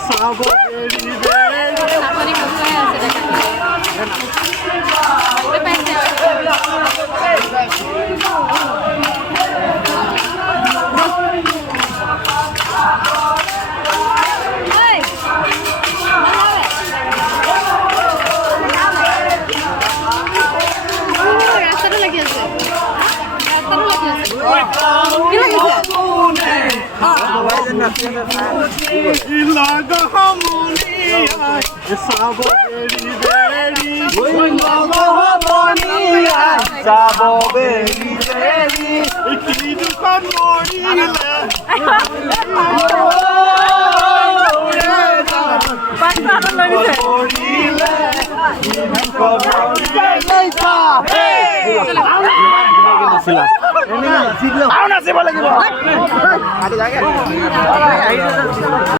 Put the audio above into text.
সাবো বেরি বেরি আপনি কোথায় আছে রাস্তাটা লাগিয়েছে কি লাগিয়েছে লাগা হামনিয়া সাবো বেরি বেরি সাবো বেরি বেরি কি দুকান মরিলে বাচ্চাটা লাগিয়েছে মরিলে আউন আছে বলে দিব